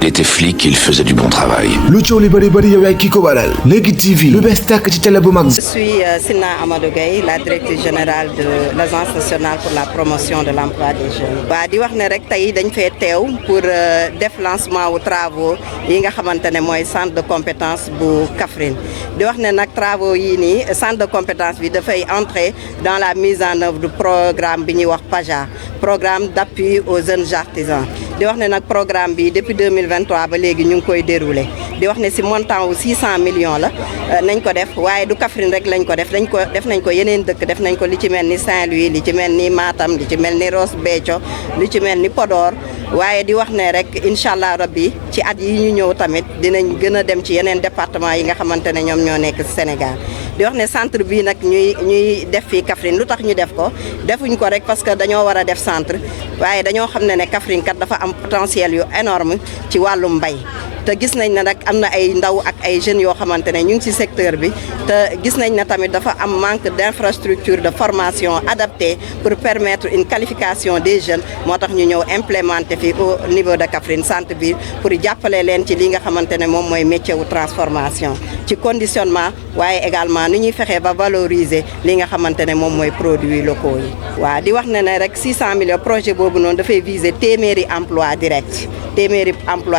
Il était flic, il faisait du bon travail. lu coow li bari bari yow yaay ki ko waral Léegi TV lu bees tàkk ci télé bu mag. Je suis Sina Amadou Gueye, la directrice générale de l'Agence nationale pour la promotion de l'emploi des jeunes. Waa di wax ne rek tey dañ fee teew pour def lancement wu travaux yi nga xamante ne mooy centre de compétence bu Kaffrine. Di wax ne nag travaux yii nii centre de compétence bi dafay entrer dans la mise en œuvre du programme bi ñuy wax PAJA, programme d'appui aux jeunes artisans. Di wax ne nag programme bi depuis 2023 ba léegi ñu ngi koy dérouler. Di wax ne si montant wu 600 millions la nañ ko def waaye du Kaffrine rek lañ ko def nañ ko yeneen dëkk def nañ ko li ci mel ni Saint-Louis li ci mel ni Matam li ci mel ni Ross Béthio li ci mel ni Podor waaye di wax ne rek incha allah rabbi ci at yi ñu ñëw tamit dinañ gën a dem ci yeneen département yi nga xamante ne ñoom ñoo nekk Sénégal. Di wax ne centre bii nag ñuy def fii Kaffrine lu tax ñu def ko defuñ ko rek parce que dañoo war a def centre waaye dañoo xam ne Kaffrine kat dafa am potentiel yu énorme ci wàllum mbay. te gis nañ ne nag am na ay ndaw ak ay jeunes yoo xamante ne ñu ngi ci secteur bi te gis nañ ne tamit dafa am manque d'infrastructure de formation adaptée pour permettre une qualification des jeunes moo tax ñu ñëw implémenter fii au niveau de Kaffrine centre bi pour jàppale leen ci li nga xamante ne moom mooy métier wu transformation ci conditionnement waaye également ni ñuy fexee ba valoriser li nga xamante ne moom mooy produits locaux yi. waaw di wax ne rek 600 millions projet boobu noonu dafay viser téeméeri emploi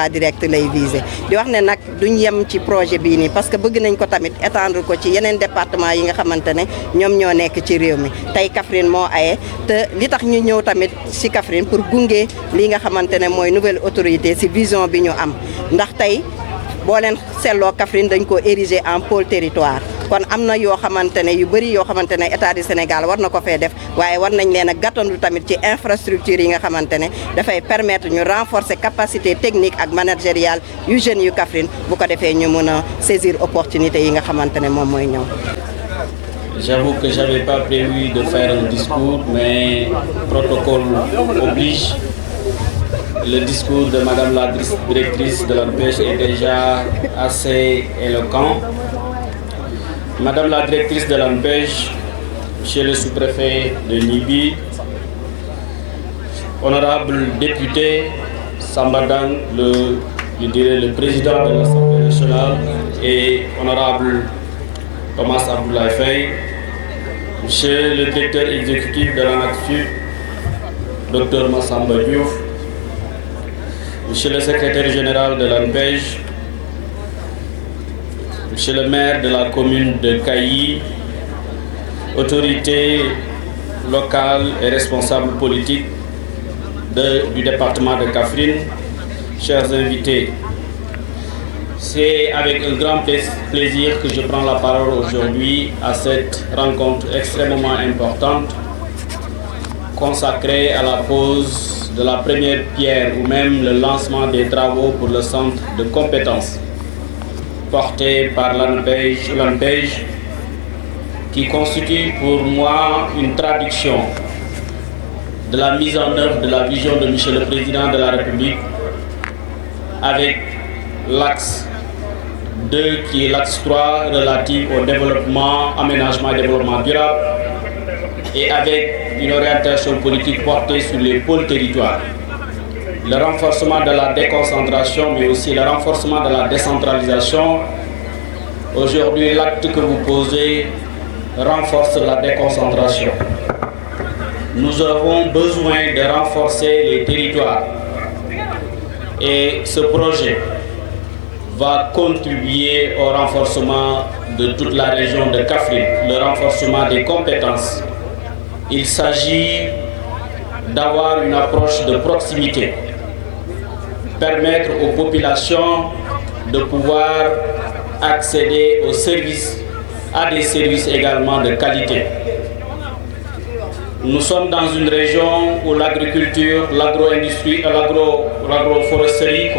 direct lay viser. Di wax ne nag duñ yem ci projet bii nii parce que bëgg nañ ko tamit étendre ko ci yeneen département yi nga xamante ne ñoom ñoo nekk ci réew mi tey Kaffrine moo aye te li tax ñu ñëw tamit ci Kaffrine pour gunge li nga xamante ne mooy nouvelle autorité ci vision bi ñu am ndax tey boo leen seetloo Kaffrine dañ ko ériger en pôle territoire kon am na yoo xamante ne yu bëri yoo xamante ne état du Sénégal war na ko fee def waaye war nañ leen a gàttandu tamit ci infrastructure yi nga xamante ne dafay permettre ñu renforcer capacité technique ak managériale yu jeunes yu Kaffrine bu ko defee ñu mën a saisir opportunité yi nga xamante ne moom mooy ñëw. J'avoue que j'avais pas prévu de faire un discours, mais protocole oblige. Le discours de Madame la directrice de l'ANPEJ est déjà assez éloquent. Madame la directrice de l'ANPEJ, Monsieur le sous-préfet de Nibi, honorable député Sambadang, le président de l'Assemblée nationale, et honorable Thomas Abdoulaye Faye, Monsieur le directeur exécutif de l'ANACSUD, Dr Massamba Diouf, Monsieur le secrétaire général de l'ANPEJ, Monsieur le maire de la commune de Kayi, autorités locales et responsables politiques du département de Kaffrine, chers invités, c'est avec un grand plaisir que je prends la parole aujourd'hui à cette rencontre extrêmement importante consacrée à la pose de la première pierre ou même le lancement des travaux pour le centre de compétences porté par l'ANPEJ, qui constitue pour moi une traduction de la mise en œuvre de la vision de Monsieur le Président de la République avec l'axe 2 qui est l'axe 3 relatif au développement, aménagement et développement durable et avec une orientation politique portée sur les pôles territoires. Le renforcement de la déconcentration mais aussi le renforcement de la décentralisation. Aujourd'hui, l'acte que vous posez renforce la déconcentration. Nous avons besoin de renforcer les territoires et ce projet va contribuer au renforcement de toute la région de Kaffrine, le renforcement des compétences. Il s'agit d'avoir une approche de proximité, permettre aux populations de pouvoir accéder aux services, à des services également de qualité. Nous sommes dans une région où l'agriculture, l'agro-industrie, l'agroforesterie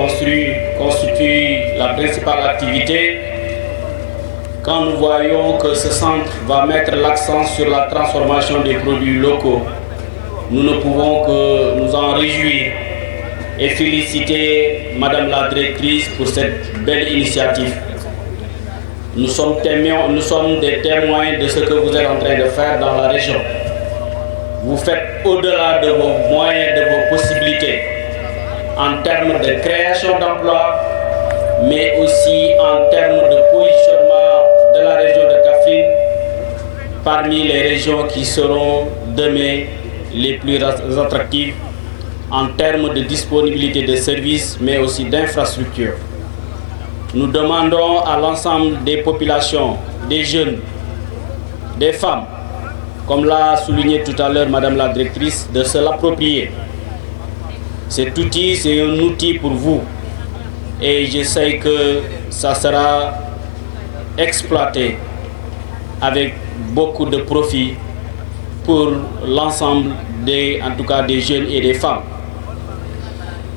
constitue la principale activité. Quand nous voyons que ce centre va mettre l'accent sur la transformation des produits locaux, nous ne pouvons que nous en réjouir et féliciter Madame la directrice pour cette belle initiative. Nous sommes des témoins de ce que vous êtes en train de faire dans la région. Vous faites au-delà de vos moyens, de vos possibilités, en termes de création d'emplois, mais aussi en termes de positionnement de la région de Kaffrine parmi les régions qui seront demain les plus attractives en termes de disponibilité de services, mais aussi d'infrastructures. Nous demandons à l'ensemble des populations, des jeunes, des femmes, comme l'a souligné tout à l'heure Madame la directrice, de se l'approprier. Cet outil, c'est un outil pour vous. Et je sais que ça sera exploité avec beaucoup de profit pour l'ensemble en tout cas des jeunes et des femmes.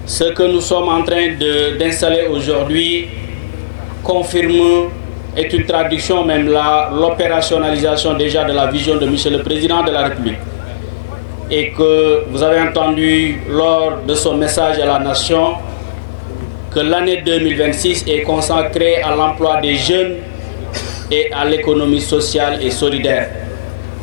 Ce que nous sommes en train d'installer aujourd'hui confirme, est une traduction même là, l'opérationnalisation déjà de la vision de Monsieur le Président de la République. Et que vous avez entendu lors de son message à la nation que l'année 2026 est consacrée à l'emploi des jeunes et à l'économie sociale et solidaire.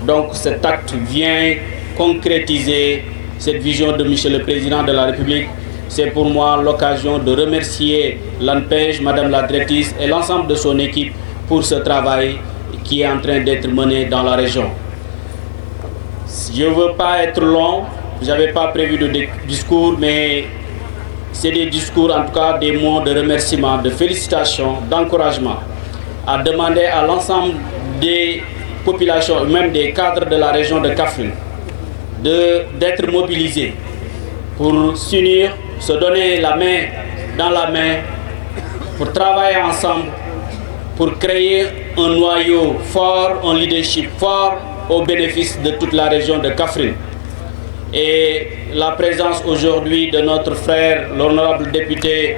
Donc cet acte vient concrétiser cette vision de Monsieur le Président de la République. C'est pour moi l'occasion de remercier l'ANPEJ, Madame la directrice et l'ensemble de son équipe pour ce travail qui est en train d'être mené dans la région. Je ne veux pas être long, je n'avais pas prévu de discours, mais c'est des discours, en tout cas des mots de remerciement, de félicitations, d'encouragement, à demander à l'ensemble des populations, même des cadres de la région de Kaffrine, d'être mobilisés pour s'unir, se donner la main dans la main, pour travailler ensemble, pour créer un noyau fort, un leadership fort au bénéfice de toute la région de Kaffrine. Et la présence aujourd'hui de notre frère, l'honorable député,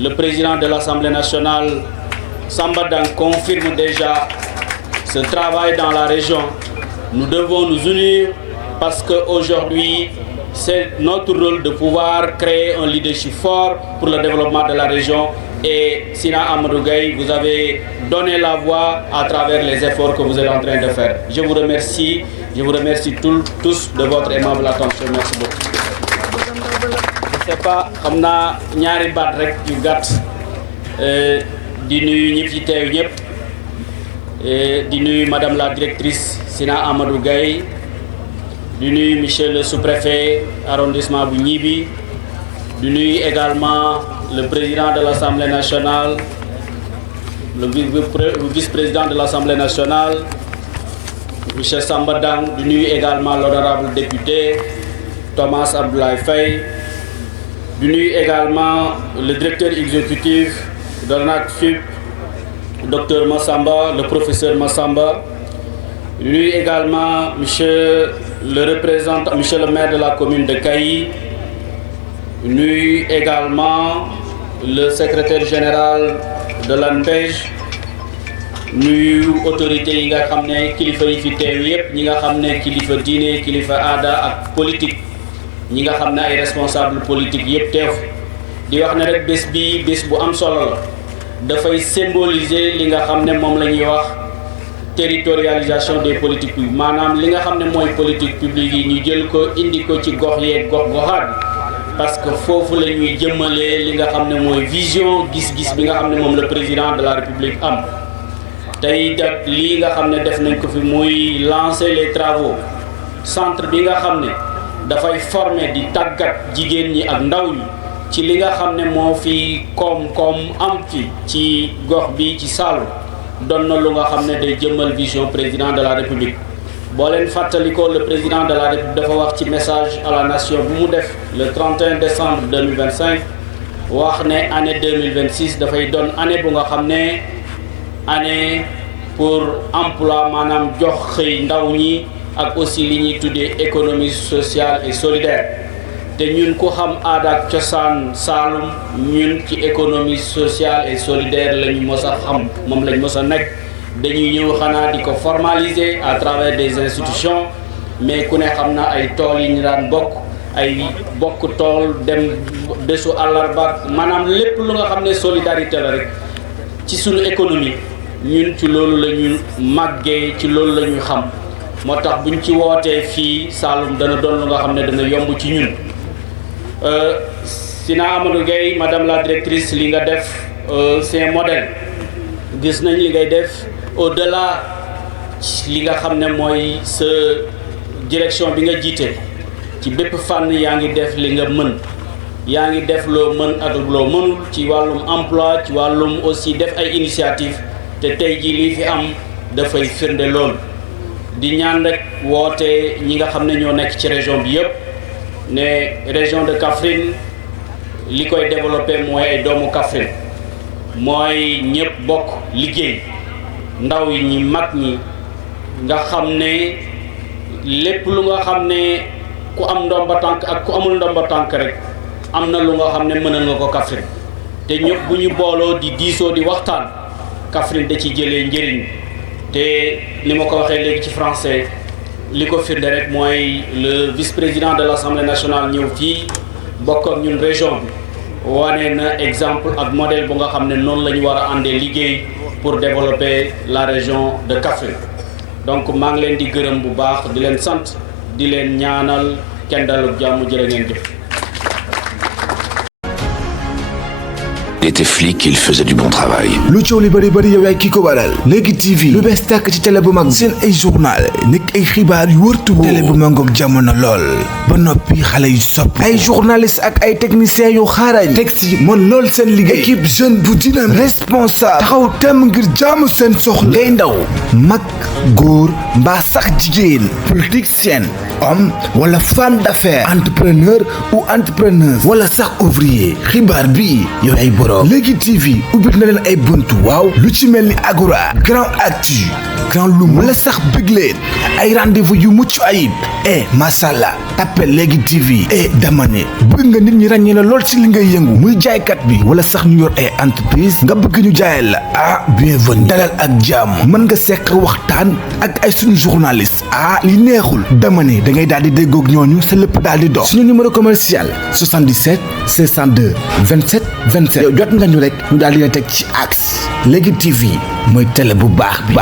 le président de l'Assemblée nationale, Samba Dang, confirme déjà ce travail dans la région. Nous devons nous unir parce qu'aujourd'hui, c'est notre rôle de pouvoir créer un leadership fort pour le développement de la région. Et Sina Amadou Gaye, vous avez donné la voix à travers les efforts que vous êtes en train de faire. Je vous remercie tous de votre aimable attention. Merci beaucoup. Je ne sais pas, xam naa ñaari baat rek yu gàtt di nuyu ñëpp ci teew ñëpp di nuyu Madame la directrice Sina Amadou Gaye, di nuyu Monsieur le sous-préfet arrondissement bu Gniby, di nuyu également le président de l'Assemblée nationale, le vice-président de l'Assemblée nationale, M. Samba Dang, di nuyu également l'honorable député Thomas Abdoulaye Faye, di nuyu également le directeur exécutif de l'ANAQ-Sup, Dr Massamba, le professeur Massamba, di nuyu également monsieur le maire de la commune de Kayi, di nuyu également le secrétaire général de l'ANPEJ, nuyu autorités yi nga xam ne kilifa yi fi teew yépp, ñi nga xam ne kilifa diine, kilifa aada ak politique, ñi nga xam ne ay responsable politique yépp teew. Di wax ne rek bés bi bés bu am solo la, dafay symboliser li nga xam ne moom la ñuy wax territorialisation des politiques publiques, maanaam li nga xam ne mooy politique publique yi ñu jël ko indi ko ci gox yeeg gox-goxaat, parce que foofu la ñuy jëmmalee li nga xam ne mooy vision gis-gis bi nga xam ne moom le président de la République am. Tey dak lii nga xam ne def nañ ko fi muy lancer les travaux centre bi nga xam ne dafay former di tàggat jigéen ñi ak ndaw ñi ci li nga xam ne moo fi koom-koom am fi ci gox bi ci Saloum, doon na lu nga xam ne day jëmmal vision président de la République. boo leen fàttalikoo le président de la République dafa wax ci message à la nation bu mu def le 31 décembre 2025 wax ne année 2026 dafay doon année bu nga xam ne année pour emploi, maanaam jox xëy ndaw ñi ak aussi li ñuy tuddee économie sociale et solidaire. te ñun ku xam aada ak cosaan Saloum, ñun ci économie sociale et solidaire lañu mos a xam, moom lañ mos a nekk. dañuy ñëw xanaa di ko formaliser à travers des institutions, mais ku ne xam na ay tool yi ñu daan bokk, ay bokk tool dem bésu àllarba, maanaam lépp lu nga xam ne solidarité la rek ci suñu économie, ñun ci loolu la ñu màggee, ci loolu la ñu xam. moo tax buñ ci wootee fii Saloum dana doon lu nga xam ne dana yomb ci ñun. Sina Amadou Gueye madame la directrice li nga def c'est un modèle gis nañ li ngay def au-delà li nga xam ne mooy sa direction bi nga jiite ci bépp fànn yaa ngi def li nga mën yaa ngi def loo mën ak loo mënul ci wàllum emploi ci wàllum aussi def ay initiative te tey jii lii fi am dafay firnde lool di ñaan rek woote ñi nga xam ne ñoo nekk ci région bi yëpp ne région de Kaffrine li koy développé mooy ay doomu Kaffrine mooy ñëpp bokk liggéey ndaw yi ñi mag ñi nga xam ne lépp lu nga xam ne ku am ndomba tànk ak ku amul ndomba tànk rek am na lu nga xam ne mënal nga ko Kaffrine te ñëpp bu ñu booloo di diisoo di waxtaan Kaffrine da ci jëlee njëriñ te li ma ko waxee léegi ci français li ko firnde rek mooy le vice-président de l'Assemblée nationale ñëw fii bokk ak ñun région bi wane na exemple ak modèle bu nga xam ne noonu la ñu war a àndee liggéey pour développer la région de Kaffrine donc maa ngi leen di gërëm bu baax di leen sant di leen ñaanal kenn dalul jàmm jërë ngeen jëf. Il était flic, il faisait du bon travail. lu coow li bëri bëri yow yaay ki ko waral Léegi TV lu bees tàkk ci télé bu mag seen ay journal nekk ay xibaar yu wërtu télé bu mangoog jamono lool ba noppi xale yu sopp ay journaliste ak ay techniciens yu xaarañ teg ci mën lool seen liggéey équipe jeune bu dynamique responsable taxaw tem ngir jaamu seen soxla ngay ndaw mag góor mbaa sax jigéen politicien homme wala femme d'affaires entrepreneur ou entrepreneuse wala sax ouvrier xibaar bi yow ay borom Léegi TV ubbil na leen ay buntu waaw lu ci mel ni Agora Grand Actu Grand Loum wala sax bëgg leen ay rendez-vous yu mucc ayib masala appel Léegi TV dama ne bëgg nga nit ñi ràññee la lool ci li ngay yëngu muy jaaykat bi wala sax ñu yor ay entreprise nga bëgg ñu jaayal la bienvenue dalal ak jàmm mën nga seq waxtaan ak ay suñu journaliste li neexul dama ne da ngay daal di déggoog ñooñu sa lépp daal di dox suñu numéro commercial 77 502 27 27 yow jot nga ñu rek ñu daal di la teg ci axe Léegi TV mooy télé bu baax bi